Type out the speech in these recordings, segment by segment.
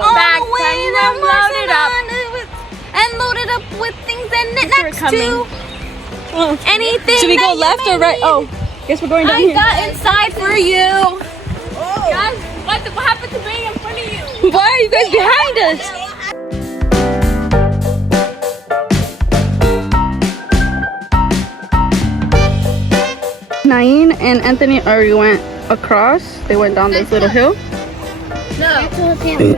Back when I'm loaded up and loaded up with things and it next to anything. Should we go left or right? Oh, guess we're going down here. I got inside for you. Guys, what happened to being in front of you? Why are you guys behind us? Naeem and Anthony already went across. They went down this little hill. No. Hold hands.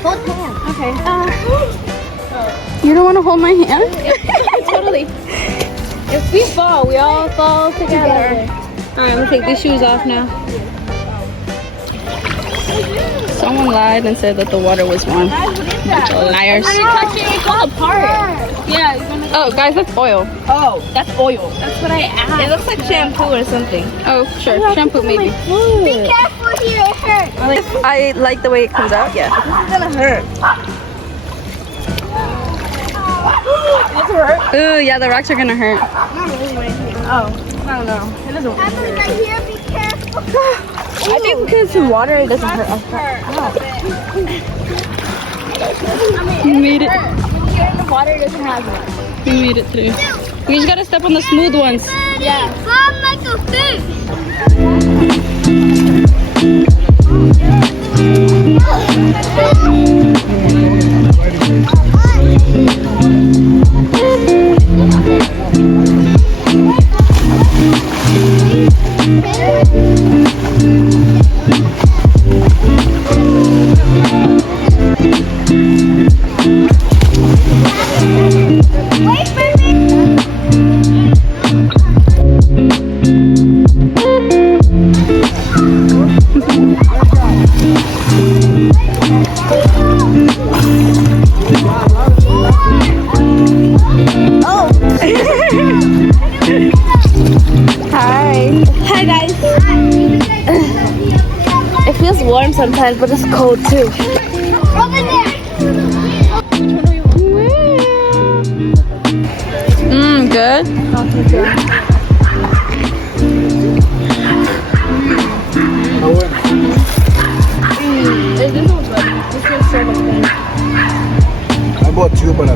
Hold hands. Okay. You don't want to hold my hand? Totally. If we fall, we all fall together. Alright, I'm gonna take these shoes off now. Someone lied and said that the water was warm. Bunch of liars. It's all apart. Yeah. Oh, guys, that's oil. Oh, that's oil. That's what I asked. It looks like shampoo or something. Oh, sure. Shampoo, maybe. Be careful here, it hurts. I like the way it comes out, yeah. It's gonna hurt. Does it hurt? Ooh, yeah, the rocks are gonna hurt. Oh, I don't know. It doesn't hurt. Right here, be careful. I think because in water it doesn't hurt. You made it. When you're in the water, it doesn't have one. You made it through. You just gotta step on the smooth ones. Yeah. Fall like a fish. Hi guys. It feels warm sometimes, but it's cold too. Good. I bought two, but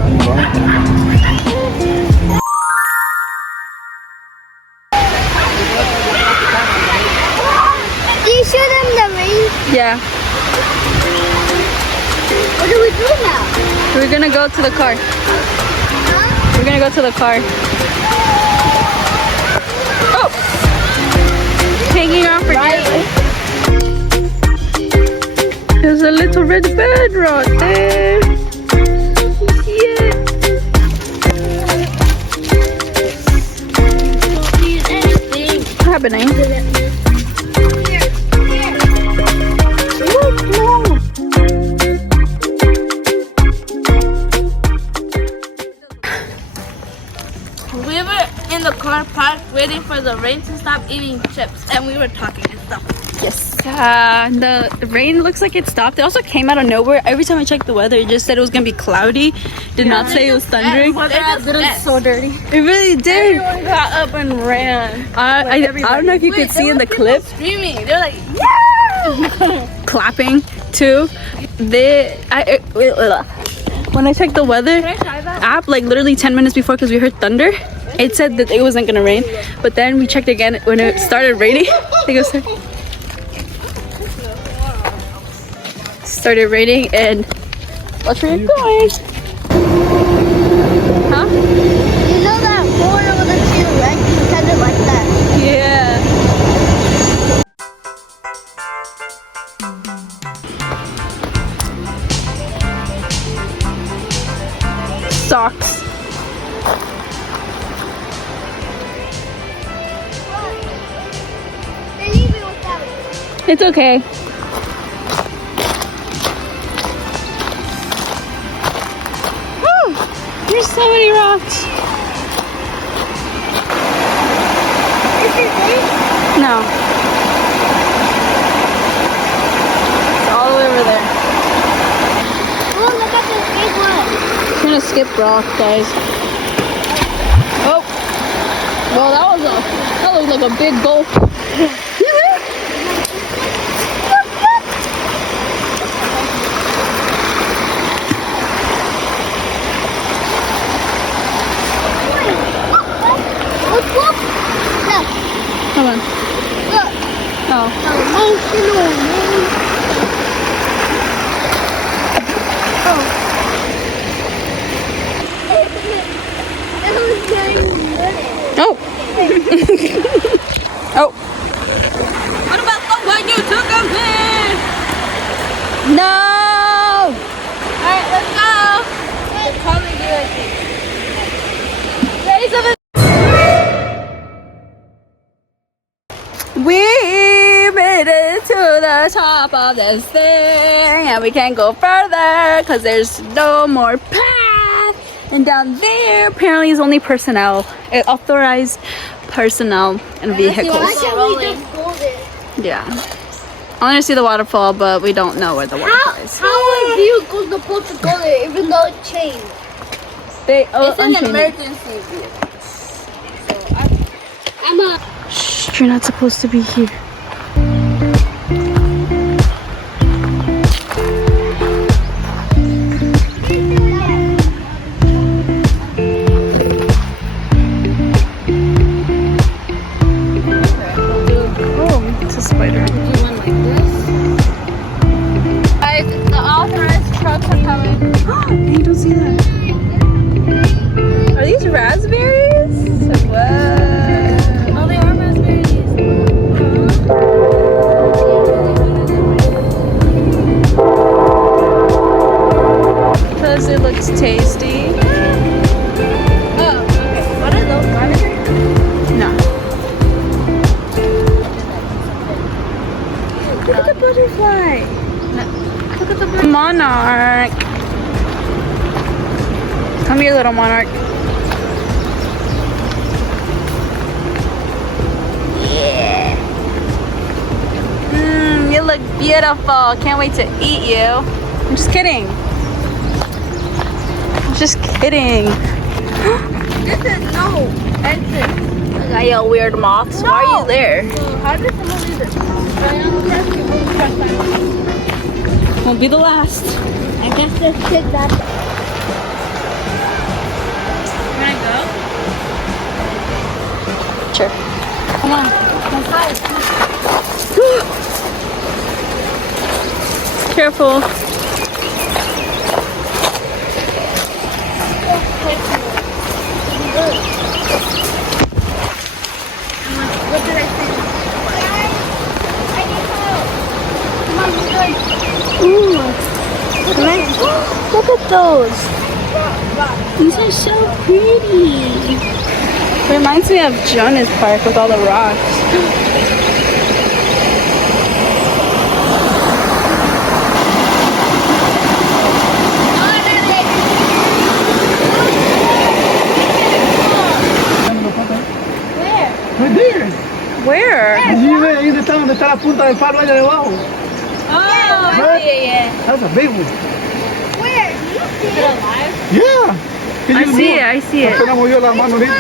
Do you shoot in the rain? Yeah. What do we do now? We're gonna go to the car. We're gonna go to the car. Oh! Hanging around for dear. There's a little red bed right there. Yeah. What happened, Naeem? We were in the car park waiting for the rain to stop, eating chips, and we were talking and stuff. Yes. The rain looks like it stopped. It also came out of nowhere. Every time I checked the weather, it just said it was gonna be cloudy. Did not say it was thundering. It was so dirty. It really did. Everyone got up and ran. I don't know if you could see in the clip. Screaming. They're like, yeah! Clapping too. When I checked the weather app, like literally 10 minutes before, because we heard thunder, it said that it wasn't gonna rain. But then we checked again when it started raining. It goes started raining, and watch where you're going. Huh? You know that corner with the two red? You kind of like that. Yeah. Socks. They're leaving without it. It's okay. Oh, there's so many rocks. Is it big? No. It's all the way over there. Oh, look at this big one. I'm gonna skip rock, guys. Oh. Well, that was like a big gulp. We made it to the top of this thing, and we can't go further because there's no more path. And down there, apparently, is only personnel, authorized personnel and vehicles. Yeah. I want to see the waterfall, but we don't know where the waterfall is. How are vehicles supposed to go there even though it's chained? It's an emergency vehicle. Shh, you're not supposed to be here. Oh, it's a spider. Do you want like this? Guys, the authorized trucks are coming. You don't see that. Are these raspberries? What? Oh, they are raspberries. Because it looks tasty. Oh, okay. What are those? Raspberries? No. Look at the butterfly. Look at the Monarch. Come here, little monarch. Yeah. You look beautiful. Can't wait to eat you. I'm just kidding. I'm just kidding. This is no entrance. Look at you weird moths. Why are you there? So how did someone do this? Won't be the last. I guess this kid that. Can I go? Sure. Come on. Careful. What did I say? Ooh. Look at those. These are so pretty. Reminds me of Jonas Park with all the rocks. Right there. Where? Allí ve, ahí donde está la punta del palo allá debajo. Oh, yeah. That's a big one. Where? Is it alive? Yeah. I see it. Apenas movió la mano ahorita.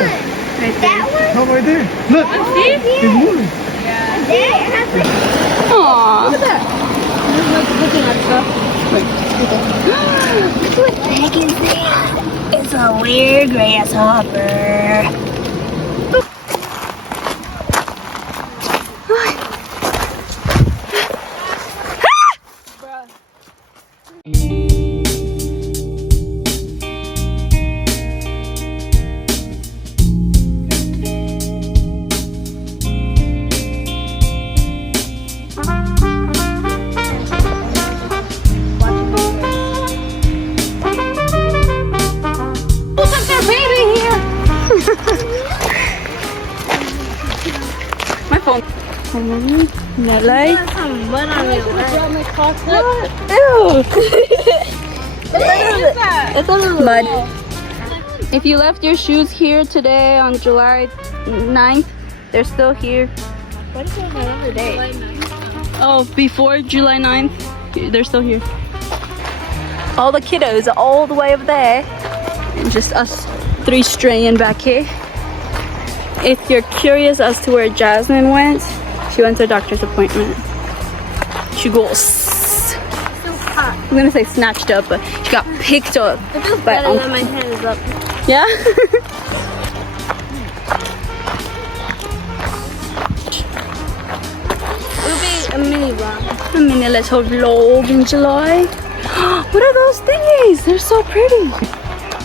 Right there. That one? No, right there. Look. See? It's moving. There? It has like Aww. what the heck is this? It's a weird grasshopper. My phone. Nelly. Ew. It's a little mud. If you left your shoes here today on July 9th, they're still here. What is another day? Oh, before July 9th, they're still here. All the kiddos are all the way over there. And just us three straying back here. If you're curious as to where Jasmine went, she went to a doctor's appointment. She goes, I'm gonna say snatched up, but she got picked up. It feels by better Uncle. than my hands up. Yeah? It'll be a mini vlog. A mini little vlog in July. What are those thingies? They're so pretty.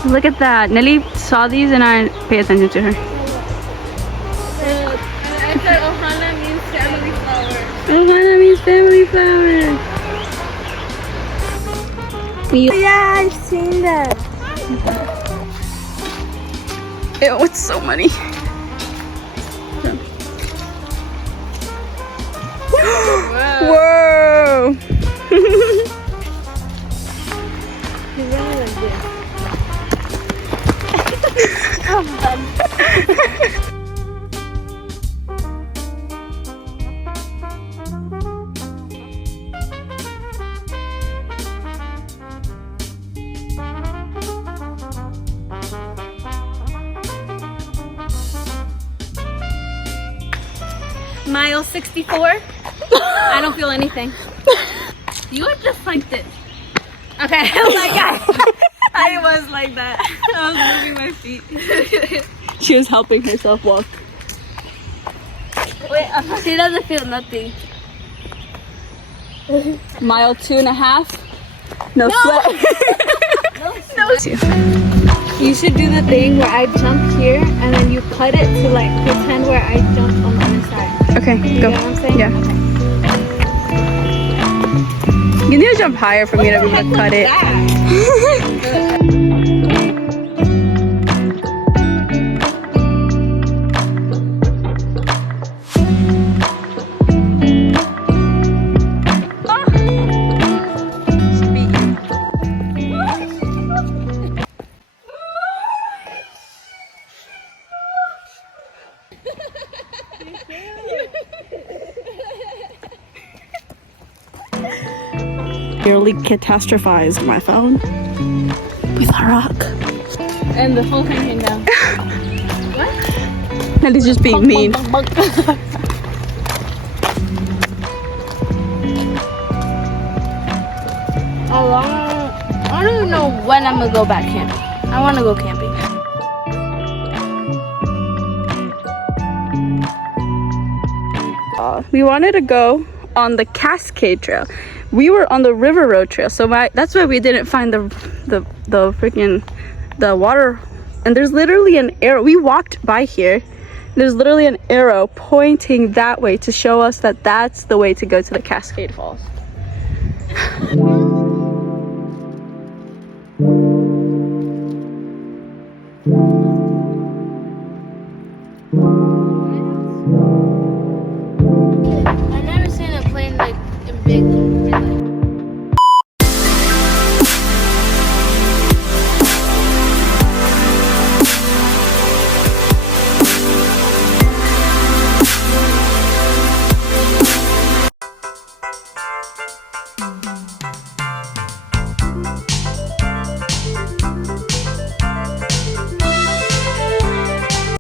Look at that. Nelly saw these and I pay attention to her. I said Ohana means family flower. Ohana means family flower. Yeah, I've seen that. Ew, it's so many. Whoa! Mile 64. I don't feel anything. You were just like this. Okay, oh my god. I was like that. I was moving my feet. She was helping herself walk. Wait, she doesn't feel nothing. Mile 2.5. No sweat. You should do the thing where I jump here and then you cut it to like pretend where I jumped on the other side. Okay, You go. know what I'm saying? Yeah. You need to jump higher for me to be able to cut it. Nearly catastrophized my phone with a rock. And the whole thing came down. That is just being mean. I don't even know when I'm gonna go back camping. I want to go camping. We wanted to go on the Cascade Trail. We were on the River Road Trail, so that's why we didn't find the freaking the water. And there's literally an arrow. We walked by here. There's literally an arrow pointing that way to show us that that's the way to go to the Cascade Falls.